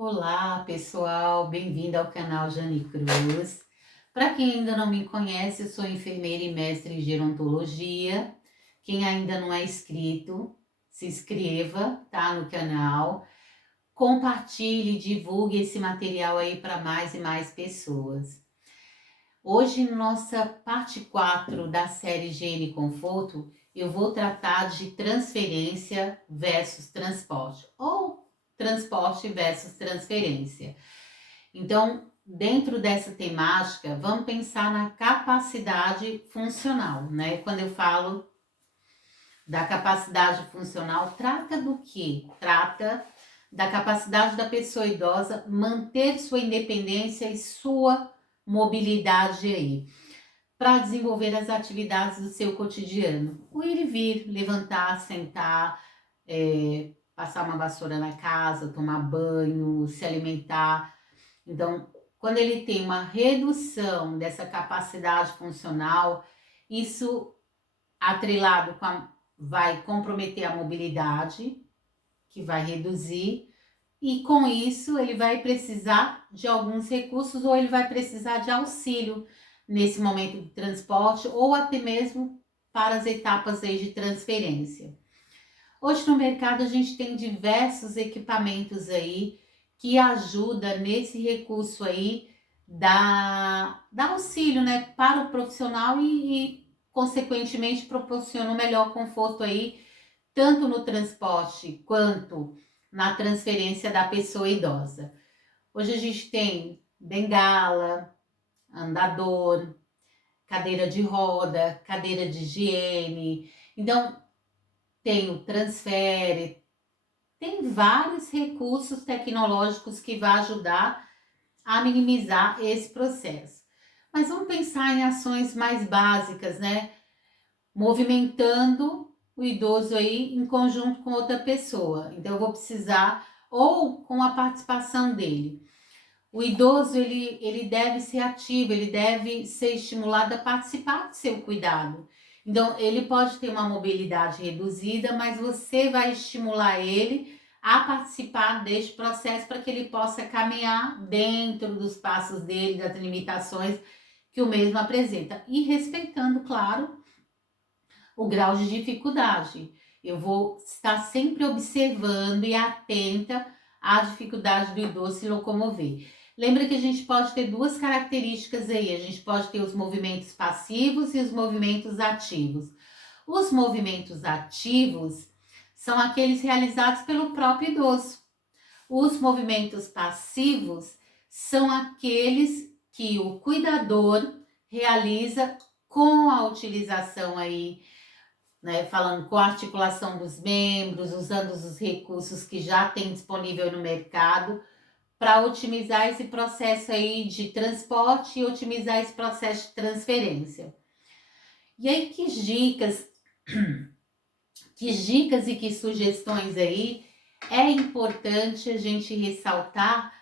Olá, pessoal, bem-vindo ao canal Jane Cruz. Para quem ainda não me conhece, eu sou enfermeira e mestre em gerontologia. Quem ainda não é inscrito, se inscreva, tá, no canal. Compartilhe, divulgue esse material aí para mais e mais pessoas. Hoje, nossa parte 4 da série Higiene e Conforto, eu vou tratar de transferência versus transporte, ou transporte versus transferência. Então, dentro dessa temática, vamos pensar na capacidade funcional, né? Quando eu falo da capacidade funcional, trata do quê? Trata da capacidade da pessoa idosa manter sua independência e sua mobilidade aí, para desenvolver as atividades do seu cotidiano. O ir e vir, levantar, sentar, passar uma vassoura na casa, tomar banho, se alimentar. Então, quando ele tem uma redução dessa capacidade funcional, isso atrelado vai comprometer a mobilidade, que vai reduzir, e com isso ele vai precisar de alguns recursos ou ele vai precisar de auxílio nesse momento de transporte ou até mesmo para as etapas aí de transferência. Hoje no mercado a gente tem diversos equipamentos aí que ajuda nesse recurso aí da auxílio, né, para o profissional e consequentemente proporciona um melhor conforto aí, tanto no transporte quanto na transferência da pessoa idosa. Hoje a gente tem bengala, andador, cadeira de roda, cadeira de higiene. Então, tem o transfere, tem vários recursos tecnológicos que vão ajudar a minimizar esse processo. Mas vamos pensar em ações mais básicas, né? Movimentando o idoso aí em conjunto com outra pessoa. Então eu vou precisar, ou com a participação dele. O idoso, ele deve ser ativo, ele deve ser estimulado a participar do seu cuidado. Então, ele pode ter uma mobilidade reduzida, mas você vai estimular ele a participar deste processo para que ele possa caminhar dentro dos passos dele, das limitações que o mesmo apresenta. E respeitando, claro, o grau de dificuldade. Eu vou estar sempre observando e atenta à dificuldade do idoso se locomover. Lembra que a gente pode ter duas características aí, a gente pode ter os movimentos passivos e os movimentos ativos. Os movimentos ativos são aqueles realizados pelo próprio idoso. Os movimentos passivos são aqueles que o cuidador realiza com a utilização aí, né, falando com a articulação dos membros, usando os recursos que já tem disponível no mercado, para otimizar esse processo aí de transporte e otimizar esse processo de transferência. E aí, que dicas e que sugestões aí é importante a gente ressaltar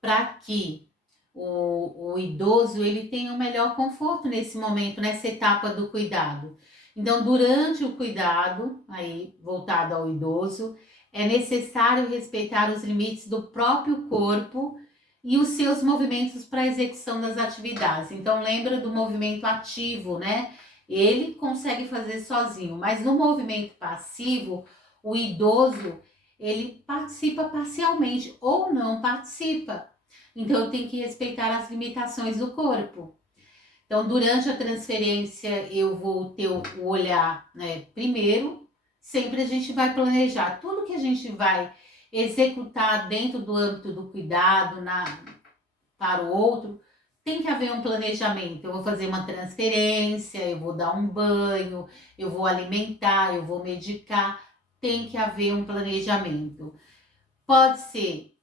para que o idoso ele tenha o melhor conforto nesse momento, nessa etapa do cuidado. Então, durante o cuidado, aí voltado ao idoso, é necessário respeitar os limites do próprio corpo e os seus movimentos para a execução das atividades. Então, lembra do movimento ativo, né? Ele consegue fazer sozinho, mas no movimento passivo, o idoso ele participa parcialmente ou não participa. Então, eu tenho que respeitar as limitações do corpo. Então, durante a transferência, eu vou ter o olhar, né? Primeiro, sempre a gente vai planejar tudo que a gente vai executar dentro do âmbito do cuidado para o outro. Tem que haver um planejamento. Eu vou fazer uma transferência, eu vou dar um banho, eu vou alimentar, eu vou medicar. Tem que haver um planejamento. Pode ser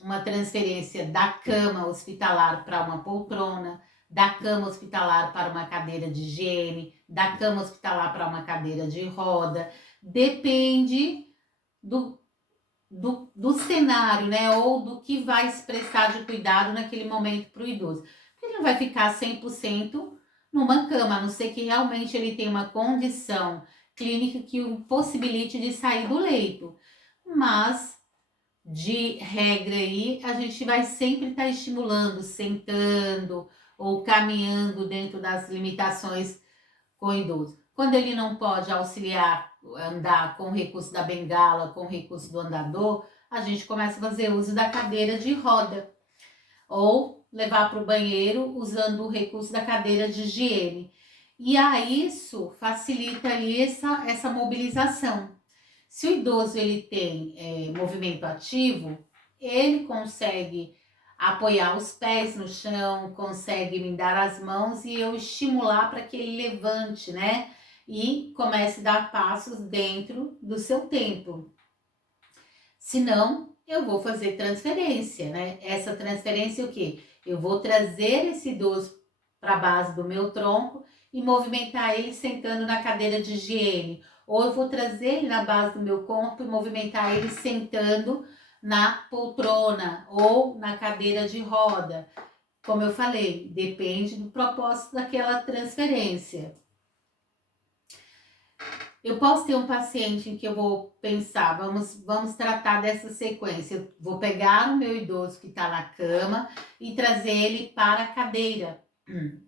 uma transferência da cama hospitalar para uma poltrona, da cama hospitalar para uma cadeira de higiene, da cama hospitalar para uma cadeira de roda. Depende do cenário, né? Ou do que vai expressar de cuidado naquele momento para o idoso. Porque ele não vai ficar 100% numa cama, a não ser que realmente ele tenha uma condição clínica que o possibilite de sair do leito. Mas de regra aí, a gente vai sempre estar estimulando, sentando ou caminhando dentro das limitações com o idoso. Quando ele não pode auxiliar, andar com o recurso da bengala, com o recurso do andador, a gente começa a fazer uso da cadeira de roda ou levar para o banheiro usando o recurso da cadeira de higiene. E aí isso facilita ali essa mobilização. Se o idoso ele tem movimento ativo, ele consegue apoiar os pés no chão, consegue me dar as mãos e eu estimular para que ele levante, né? E comece a dar passos dentro do seu tempo. Se não, eu vou fazer transferência, né? Essa transferência o quê? Eu vou trazer esse idoso para a base do meu tronco e movimentar ele sentando na cadeira de higiene. Ou eu vou trazer ele na base do meu corpo e movimentar ele sentando na poltrona ou na cadeira de roda. Como eu falei, depende do propósito daquela transferência. Eu posso ter um paciente em que eu vou pensar, vamos tratar dessa sequência. Eu vou pegar o meu idoso que está na cama e trazer ele para a cadeira.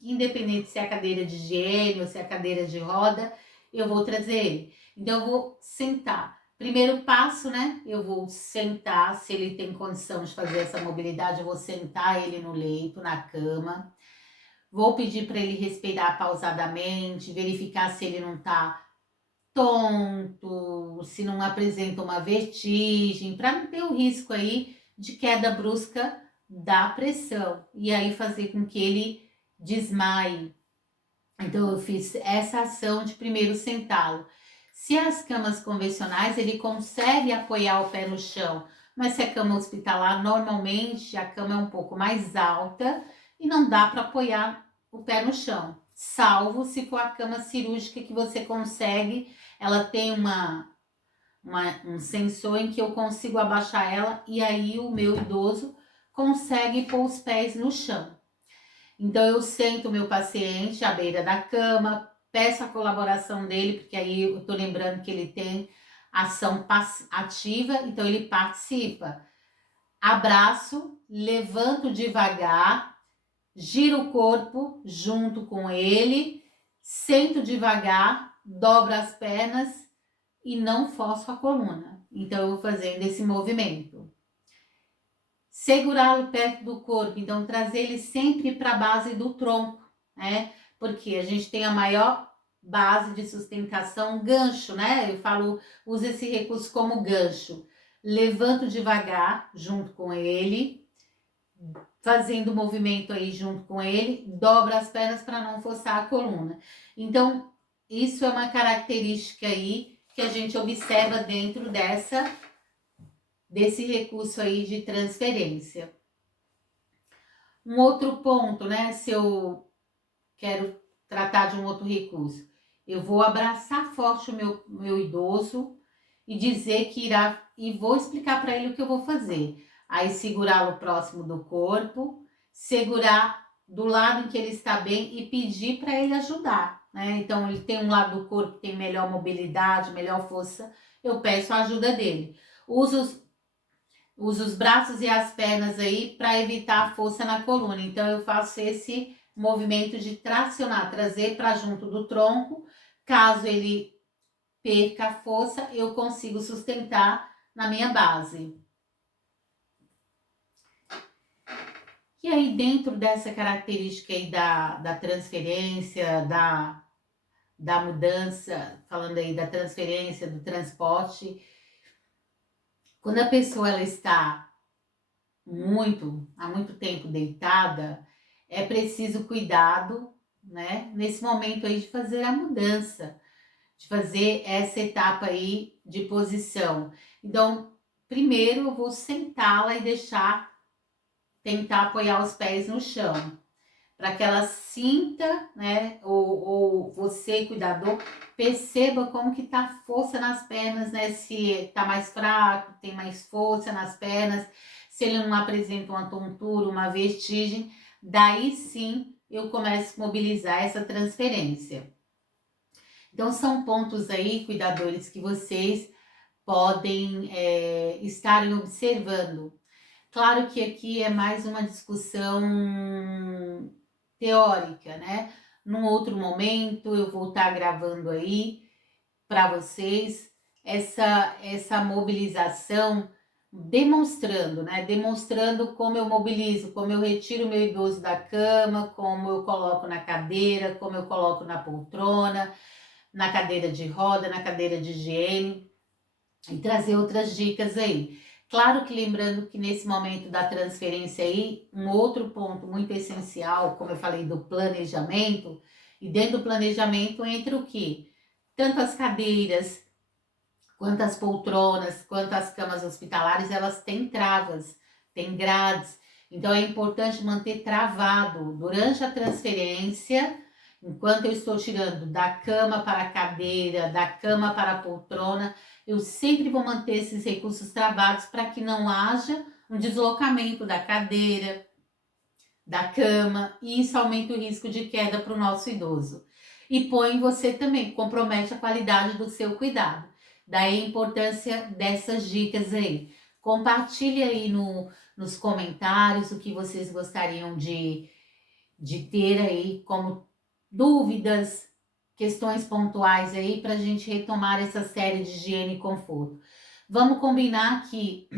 Independente se é a cadeira de higiene ou se é a cadeira de roda, eu vou trazer ele. Então, eu vou sentar. Primeiro passo, né? Eu vou sentar, se ele tem condição de fazer essa mobilidade, eu vou sentar ele no leito, na cama. Vou pedir para ele respirar pausadamente, verificar se ele não está tonto, se não apresenta uma vertigem, para não ter o risco aí de queda brusca da pressão e aí fazer com que ele desmaie. Então eu fiz essa ação de primeiro sentá-lo. Se as camas convencionais ele consegue apoiar o pé no chão, mas se é cama hospitalar, normalmente a cama é um pouco mais alta e não dá para apoiar o pé no chão, salvo se for a cama cirúrgica que você consegue, ela tem um sensor em que eu consigo abaixar ela e aí o meu idoso consegue pôr os pés no chão. Então eu sento o meu paciente à beira da cama, peço a colaboração dele, porque aí eu tô lembrando que ele tem ação ativa, então ele participa. Abraço, levanto devagar, giro o corpo junto com ele, sento devagar, dobro as pernas e não forço a coluna. Então eu vou fazendo esse movimento. Segurá-lo perto do corpo, então trazer ele sempre para a base do tronco, né? Porque a gente tem a maior base de sustentação, gancho, né? Eu falo, usa esse recurso como gancho. Levanto devagar junto com ele, fazendo o movimento aí junto com ele, dobra as pernas para não forçar a coluna. Então, isso é uma característica aí que a gente observa dentro desse recurso aí de transferência. Um outro ponto, né, se eu quero tratar de um outro recurso, eu vou abraçar forte o meu idoso e dizer que irá, e vou explicar para ele o que eu vou fazer. Aí segurá-lo próximo do corpo, segurar do lado em que ele está bem e pedir para ele ajudar, né? Então ele tem um lado do corpo que tem melhor mobilidade, melhor força, eu peço a ajuda dele. Uso os braços e as pernas aí para evitar a força na coluna. Então eu faço esse movimento de tracionar, trazer para junto do tronco. Caso ele perca a força, eu consigo sustentar na minha base. E aí, dentro dessa característica aí da transferência, da mudança, falando aí da transferência, do transporte, quando a pessoa ela está há muito tempo deitada, é preciso cuidado, né? Nesse momento aí de fazer a mudança, de fazer essa etapa aí de posição. Então, primeiro eu vou sentá-la e tentar apoiar os pés no chão, para que ela sinta, né? Ou você, cuidador, perceba como que tá a força nas pernas, né? Se tá mais fraco, tem mais força nas pernas, se ele não apresenta uma tontura, uma vertigem, daí sim eu começo a mobilizar essa transferência. Então são pontos aí, cuidadores, que vocês podem estarem observando. Claro que aqui é mais uma discussão teórica, né? Num outro momento eu vou estar gravando aí para vocês essa mobilização, demonstrando, né? Demonstrando como eu mobilizo, como eu retiro o meu idoso da cama, como eu coloco na cadeira, como eu coloco na poltrona, na cadeira de roda, na cadeira de higiene, e trazer outras dicas aí. Claro que lembrando que nesse momento da transferência aí, um outro ponto muito essencial, como eu falei, do planejamento, e dentro do planejamento entra o quê? Tanto as cadeiras, quanto as poltronas, quanto as camas hospitalares, elas têm travas, têm grades. Então é importante manter travado durante a transferência, enquanto eu estou tirando da cama para a cadeira, da cama para a poltrona, eu sempre vou manter esses recursos travados para que não haja um deslocamento da cadeira, da cama, e isso aumenta o risco de queda para o nosso idoso. E põe você também, compromete a qualidade do seu cuidado. Daí a importância dessas dicas aí. Compartilhe aí nos comentários o que vocês gostariam de ter aí como dúvidas, questões pontuais aí para a gente retomar essa série de higiene e conforto. Vamos combinar que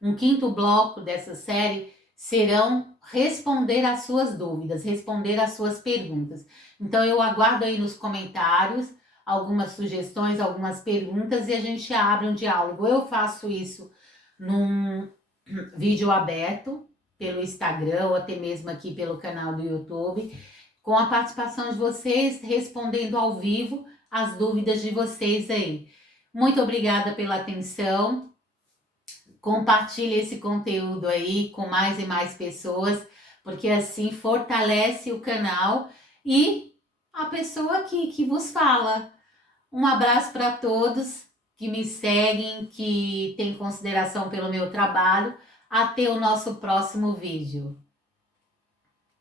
um quinto bloco dessa série serão responder às suas dúvidas, responder às suas perguntas. Então eu aguardo aí nos comentários algumas sugestões, algumas perguntas e a gente abre um diálogo. Eu faço isso num vídeo aberto pelo Instagram ou até mesmo aqui pelo canal do YouTube, com a participação de vocês, respondendo ao vivo as dúvidas de vocês aí. Muito obrigada pela atenção. Compartilhe esse conteúdo aí com mais e mais pessoas, porque assim fortalece o canal e a pessoa que vos fala. Um abraço para todos que me seguem, que têm consideração pelo meu trabalho. Até o nosso próximo vídeo.